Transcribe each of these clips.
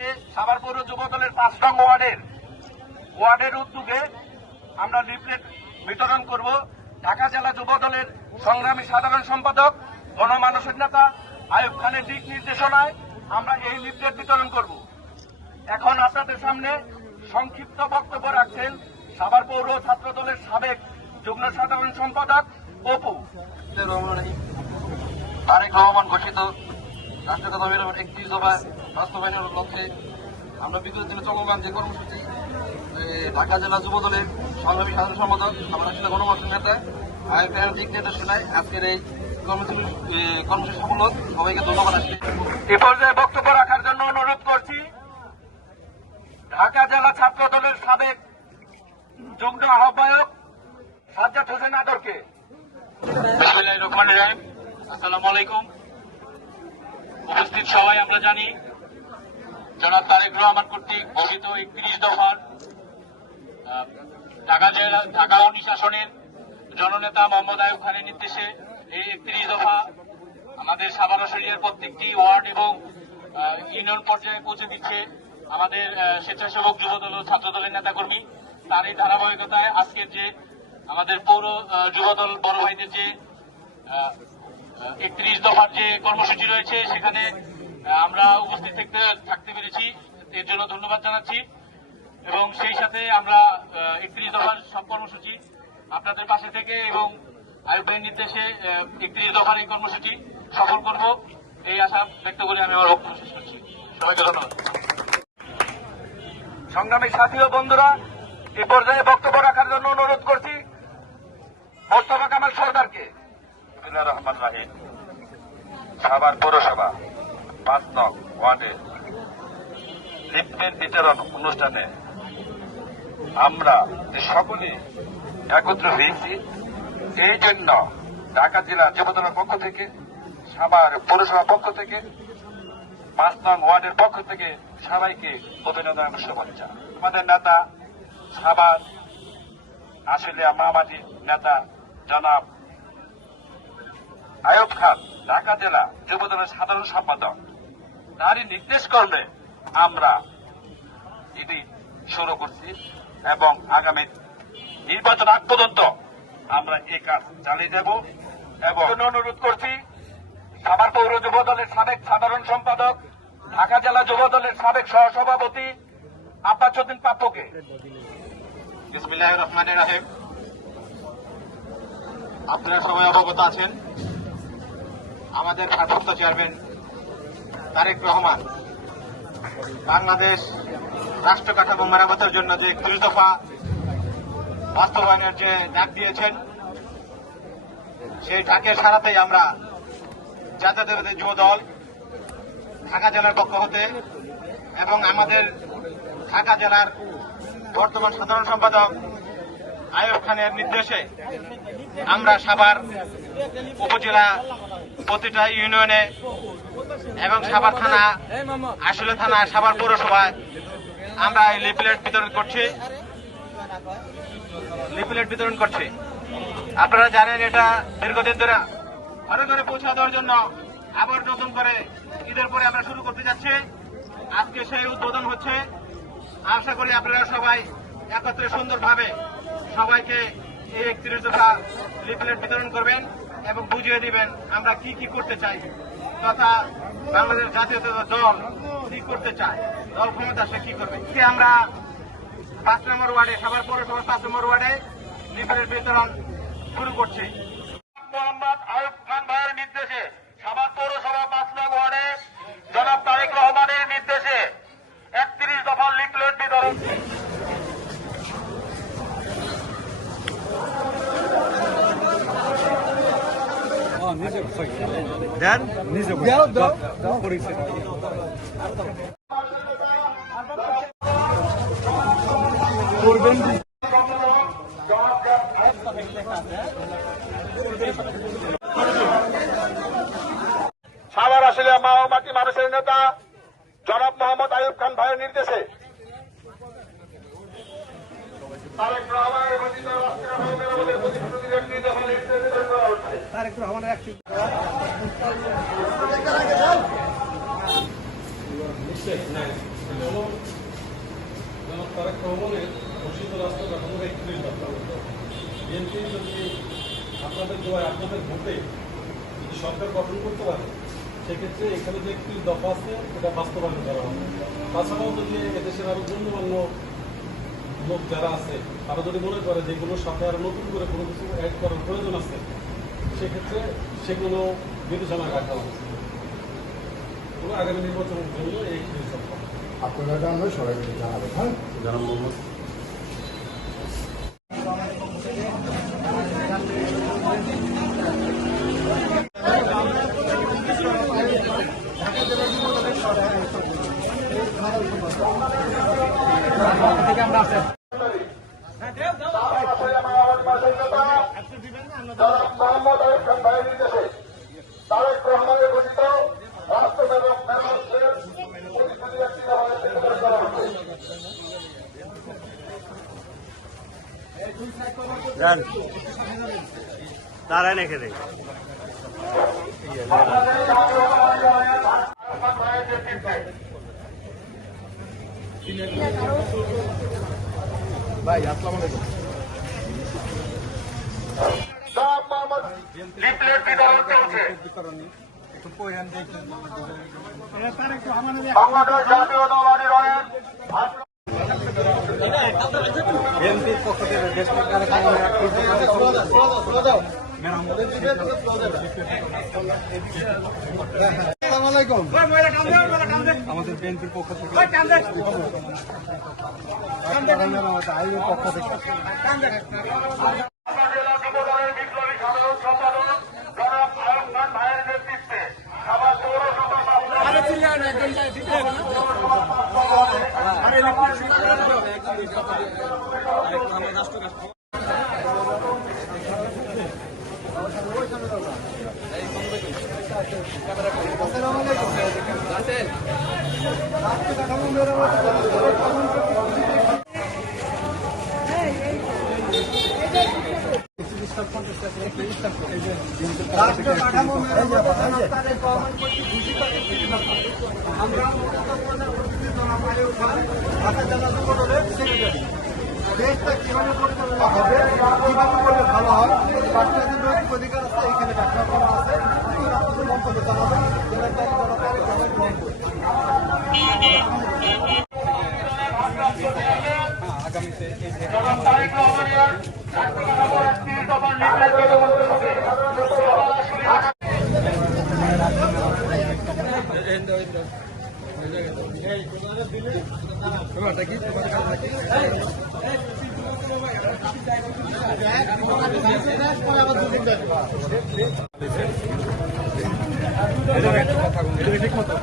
সাভার পৌর যুব দলের ৫ নং ওয়ার্ডের উদ্যোগে আমরা লিফলেট বিতরণ করব। ঢাকা জেলা যুব দলের সংগ্রামী সাধারণ সম্পাদক গণমানুষের নেতা আইয়ুব খানের দিক নির্দেশনায় আমরা এই লিফলেট বিতরণ করব। এখন আপনাদের সামনে সংক্ষিপ্ত বক্তব্য রাখছেন সাভার পৌর ছাত্র দলের সাবেক যুগ্ম সাধারণ সম্পাদক অপু। তারেক রহমান ঘোষিত রাষ্ট্রীয় 31 দফা বাস্তবায়নের লক্ষ্যে আমরা বিগত দিনে চলমান যে কর্মসূচি ঢাকা জেলা যুব দলের সংগ্রামী সাধারণ সম্পাদক আমার আসলে গণমানুষের নেতা আইয়ুব খানের দিক নির্দেশনায় আজকের এই কর্মসূচি সফল হোক। সবাইকে ধন্যবাদ। আসলে এ পর্যায়ে বক্তব্য রাখার জন্য অনুরোধ করছি ঢাকা জেলা ছাত্র দলের সাবেক যুগ্ম আহ্বায়ক সাজ্জাদ হোসেন আদরকে। বিসমিল্লাহির রহমানির রহিম। আসসালামু আলাইকুম। উপস্থিত সবাই আমরা জানি জনাব তারেক রহমান কর্তৃক ঘোষিত 31 দফার ঢাকা 19 আসনের জননেতা মোহাম্মদ আইয়ুব খানের নির্দেশে এই 31 দফা আমাদের সাভার শরীরের প্রত্যেকটি ওয়ার্ড এবং ইউনিয়ন পর্যায়ে পৌঁছে দিচ্ছে আমাদের স্বেচ্ছাসেবক যুবদল ও ছাত্র দলের নেতাকর্মী। তার এই ধারাবাহিকতায় আজকের যে আমাদের পৌর যুবদল বড় ভাইদের যে 31 দফার যে কর্মসূচি রয়েছে সেখানে আমরা উপস্থিত থাকতে পেরেছি, এর জন্য ধন্যবাদ জানাচ্ছি। এবং সেই সাথে আমরা 31 দফার সব কর্মসূচি আপনাদের পাশে থেকে এবং আইয়ুব ভাইয়ের নির্দেশে 31 দফার এই কর্মসূচি সফল করব এই আশা ব্যক্ত করে আমি আমার বক্তব্য শেষ করছি। সবাইকে ধন্যবাদ। সংগ্রামী সাথী ও বন্ধুরা, এ পর্যায়ে বক্তব্য রাখার জন্য অনুরোধ করছি মোস্তফা কামাল সরদারকে। বিসমিল্লাহির রহমানির রহিম। সাভার পৌরসভা ৫ নং ওয়ার্ডে লিফলেট বিতরণ অনুষ্ঠানে আমরা যে সকলে একত্র হয়েছি, এই জন্য ঢাকা জেলা যুবদলের পক্ষ থেকে, সাভার পৌরসভার পক্ষ থেকে, ৫ নং ওয়ার্ডের পক্ষ থেকে সবাইকে অভিনন্দন এবং শুভেচ্ছা। আমাদের নেতা সাভার আশুলিয়া মামাটি নেতা জনাব আইয়ুব খান ঢাকা জেলা যুবদলের সাধারণ সম্পাদক, তারই নির্দেশ করলে আমরা এটি শুরু করছি এবং আগামী নির্বাচন আগ পর্যন্ত আমরা এই কাজ চালিয়ে যাব। এবং অনুরোধ করছি সাভার পৌর যুব দলের সাবেক সাধারণ সম্পাদক, ঢাকা জেলা যুব দলের সাবেক সহসভাপতি আব্বাস উদ্দিন পাপ্পুকে। বিসমিল্লাহির রহমানির রহিম। আপনারা সবাই অবগত আছেন আমাদের ভারপ্রাপ্ত চেয়ারম্যান তারেক রহমান বাংলাদেশ রাষ্ট্র কাঠামো মেরামতের জন্য যে 31 দফা বাস্তবায়নের যে ডাক দিয়েছেন, সেই ডাকের সারাতেই আমরা জাতীয়তাবাদী যুব দল ঢাকা জেলার পক্ষ হতে এবং আমাদের ঢাকা জেলার বর্তমান সাধারণ সম্পাদক আইয়ুব খানের নির্দেশে আমরা সাভার উপজেলা প্রতিটা ইউনিয়নে এবং সাভার থানা, আশুলিয়া থানা, সাভার পৌরসভায় আমরা এই লিফলেট বিতরণ করছি। আপনারা জানেন এটা দীর্ঘদিন ধরে ঘরে ঘরে পৌঁছে দেওয়ার জন্য আবার নতুন করে ঈদের পরে আমরা শুরু করতে যাচ্ছি। আজকে সেই উদ্বোধন হচ্ছে। আশা করি আপনারা সবাই একত্রে সুন্দরভাবে সবাইকে এই 31 দফা লিফলেট বিতরণ করবেন এবং বুঝিয়ে দিবেন আমরা কি কি করতে চাই তথা বাংলাদেশ জাতীয় দল কি করতে চায়, দল ক্ষমতা সে কি করবে। আমরা ৫ নম্বর ওয়ার্ডে, সাভার পৌরসভার ৫ নম্বর ওয়ার্ডে লিফলেট বিতরণ শুরু করছি। মোহাম্মদ আইয়ুব খান ভাইয়ের নির্দেশে সাভার পৌরসভা ৫ নং ওয়ার্ডে জনাব তারেক রহমানের নির্দেশে 31 দফার লিফলেট বিতরণ। সাভার আশুলিয়া মাটি মানুষের নেতা জনাব মোহাম্মদ আইয়ুব খান ভাইয়ের নির্দেশে তারেক রহমানের সেটা হলো জনাব তারেক রহমানের ঘোষিত রাষ্ট্র কাঠামোর 31 দফা। বিএনপি যদি আপনাদের দোয়ায় আপনাদের ভোটে যদি সরকার গঠন করতে পারে, সেক্ষেত্রে এখানে যে 31 দফা আছে এটা বাস্তবায়ন করা হবে। তাছাড়াও যদি এদেশের আরো গণ্যমান্য লোক যারা আছে তারা যদি মনে করে যে এগুলোর সাথে আরো নতুন করে কোনো কিছু অ্যাড করার প্রয়োজন আছে, সেক্ষেত্রে সেগুলো বিবেচনায় রাখা হবে। তবে আগামী নির্বাচনের জন্য এই আপনারা জানবেন, সবাই জানাবেন। হ্যাঁ, জানাব মোহাম্মদ মোহাম্মদ আইয়ুব খান ভাইয়ের নির্দেশে তারেক রহমানের ঘোষিত রাষ্ট্র মেরামতের পরিস্থিতি একটি করা হচ্ছে। দাঁড়ান এখানে। ভাই আসসালামু আলাইকুম। লিফলেট বিতরণ চলছে। বাংলাদেশ জাতীয়তাবাদী দলের বিএনপির পক্ষ থেকে দেশ সরকারের আমাদের বিএনপির পক্ষ থেকে আইনের পক্ষ থেকে জেলা যুবদলের বিপ্লবী সাধারণ সম্পাদক জনাব আইয়ুব খান ভাইয়ের নেতৃত্বে সাভার পৌরসভা দেশটা কিভাবে পরিচালনা হবে, কিভাবে করলে ভালো হয়, বাচ্চাদের নৈতিক অধিকার আছে, এখানে ব্যাখ্যা করা আছে। আপনাদের মন্তব্য জানাবেন, আগামীতে এই যে তারেক রহমানের একটি দফা নির্দেশ ঠিক মতো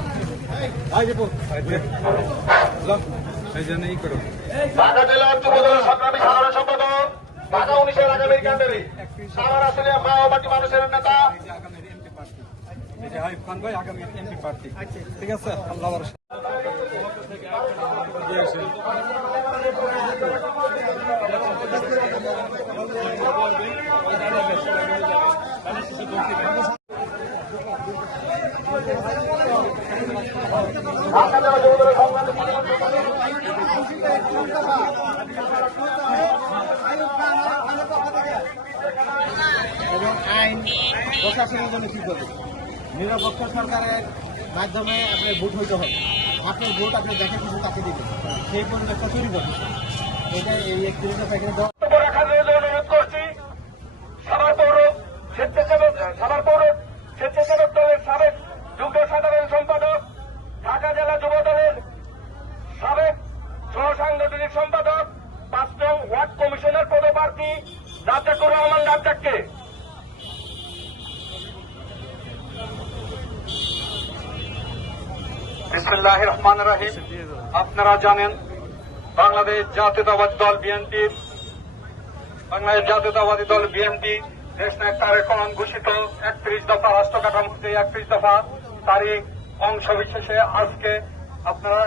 এই জন্য ই করো। ঢাকা জেলা যুবদলের সংগ্রামী সাধারণ সম্পাদক, ঢাকা 19-এর আগামী ক্যান্ডারি সাভার আসলে মাওবাদী মানুষের নেতা এই যে আইয়ুব খান ভাই আগামী এমপি প্রার্থী। ঠিক আছে, আল্লাহ ভরসা। ঢাকা জেলা যুবদলের সংগ্রামী এবং আইন প্রশাসনের জন্য ঠিক হবে। নিরপেক্ষ সরকারের মাধ্যমে আপনার ভোট হইতে হবে। আপনার ভোট আপনি দেখে কিছু তাকে দিবেন, সেই পরিবেশটা তৈরি করবে। এটা এই 31 দফা এখানে রাখার জন্য অনুরোধ করছি। সাভার পৌর স্বেচ্ছাসেবক দলের সাবেক যুগ্ম সাধারণ সম্পাদক, ঢাকা জেলা যুব দলের সাবেক সহ সাংগঠনিক সম্পাদক, 5 নং ওয়ার্ড কমিশনের পদপ্রার্থী রাজ্জাকুর রহমান রাজ্জাককে বিসমিল্লাহির রহমানির রহিম। আপনারা জানেন বাংলাদেশ জাতীয়তাবাদী দল বিএনপি দেশনায়ক তারেক রহমান ঘোষিত 31 দফা রাষ্ট্র কাঠামোতে 31 দফা তারিখ অংশ বিশেষে আজকে আপনারা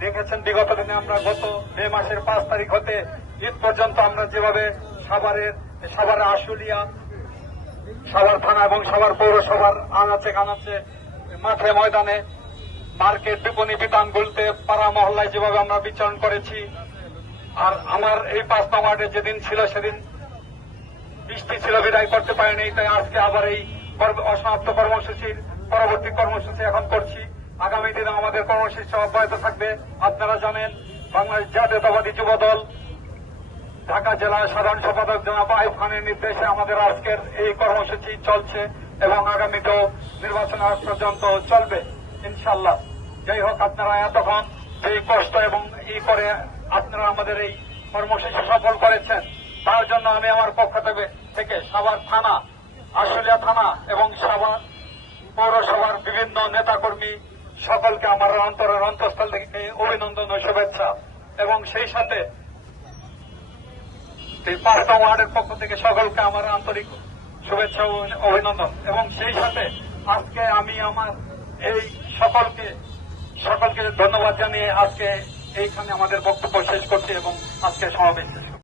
দেখেছেন বিগত দিনে আমরা গত মে মাসের 5 তারিখ হতে ঈদ পর্যন্ত আমরা যেভাবে সাভারের আশুলিয়া, সাভার থানা এবং সাভার পৌরসভার আনাচে কানাচে মাঠে ময়দানে মার্কেট বিপণী বিতানগুলিতে পাড়া মহল্লায় যেভাবে আমরা বিচরণ করেছি, আর আমার এই 5 নং ওয়ার্ডে যেদিন ছিল সেদিন বৃষ্টি ছিল, বিদায় করতে পারিনি, তাই আজকে আবার এই অসমাপ্ত কর্মসূচির পরবর্তী কর্মসূচি এখন করছি। আগামী দিনে আমাদের কর্মসূচি অব্যাহত থাকবে। আপনারা জানেন বাংলাদেশ জাতীয়তাবাদী যুব দল ঢাকা জেলা সাধারণ সম্পাদক জনাব আইয়ুব খানের নির্দেশে আমাদের আজকের এই কর্মসূচি চলছে এবং আগামীতেও নির্বাচন আগ পর্যন্ত চলবে ইনশাল্লাহ। যাই হোক, আপনারা এতক্ষণ সেই কষ্ট এবং করে আপনারা আমাদের এই কর্মসূচি সফল করেছেন, তার জন্য আমি আমার পক্ষ থেকে সাভার থানা, আশুলিয়া থানা এবং সাভার পৌরসভার বিভিন্ন নেতাকর্মী সকলকে আমার অন্তরের অন্তঃস্থল থেকে অভিনন্দন ও শুভেচ্ছা, এবং সেই সাথে এই 5 নং ওয়ার্ডের পক্ষ থেকে সকলকে আমার আন্তরিক শুভেচ্ছা ও অভিনন্দন। এবং সেই সাথে আজকে আমি আমার এই সকলকে ধন্যবাদ জানিয়ে আজকে এইখানে আমাদের বক্তব্য শেষ করছি এবং আজকে সমাবেশ শেষ করছি।